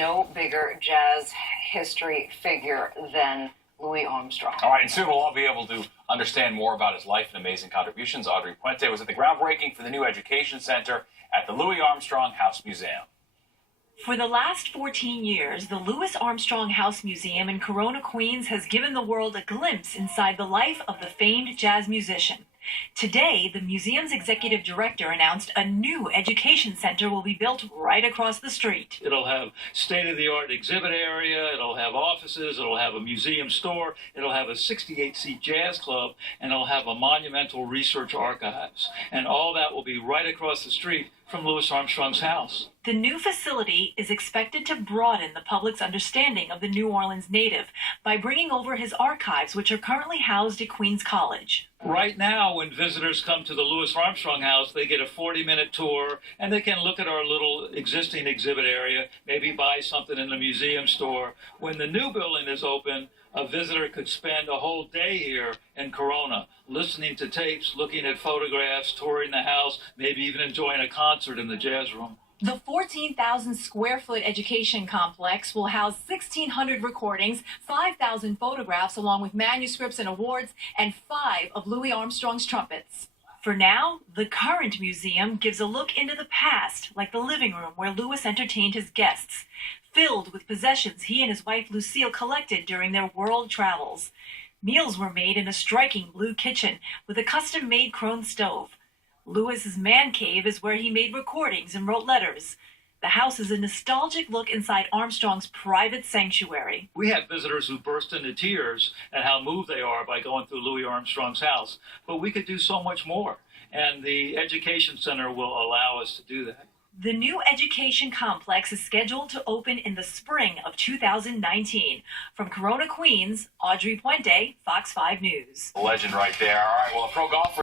no bigger jazz history figure than Louis Armstrong. All right, and soon we'll all be able to understand more about his life and amazing contributions. Audrey Puente was at the groundbreaking for the new education center at the Louis Armstrong House Museum. For the last 14 years, the Louis Armstrong House Museum in Corona, Queens has given the world a glimpse inside the life of the famed jazz musician. Today, the museum's executive director announced a new education center will be built right across the street. It'll have state-of-the-art exhibit area, it'll have offices, it'll have a museum store, it'll have a 68-seat jazz club, and it'll have a monumental research archives. And all that will be right across the street from Louis Armstrong's house. The new facility is expected to broaden the public's understanding of the New Orleans native by bringing over his archives, which are currently housed at Queens College. Right now, when visitors come to the Louis Armstrong house, they get a 40-minute tour, and they can look at our little existing exhibit area, maybe buy something in the museum store. When the new building is open, a visitor could spend a whole day here in Corona, listening to tapes, looking at photographs, touring the house, maybe even enjoying a concert in the jazz room. The 14,000 square foot education complex will house 1,600 recordings, 5,000 photographs, along with manuscripts and awards, and 5 of Louis Armstrong's trumpets. For now, the current museum gives a look into the past, like the living room where Louis entertained his guests, filled with possessions he and his wife Lucille collected during their world travels. Meals were made in a striking blue kitchen with a custom-made chrome stove. Louis's man cave is where he made recordings and wrote letters. The house is a nostalgic look inside Armstrong's private sanctuary. We have visitors who burst into tears at how moved they are by going through Louis Armstrong's house. But we could do so much more, and the Education Center will allow us to do that. The new education complex is scheduled to open in the spring of 2019. From Corona, Queens, Audrey Puente, Fox 5 News. A legend right there. All right, well, a pro golfer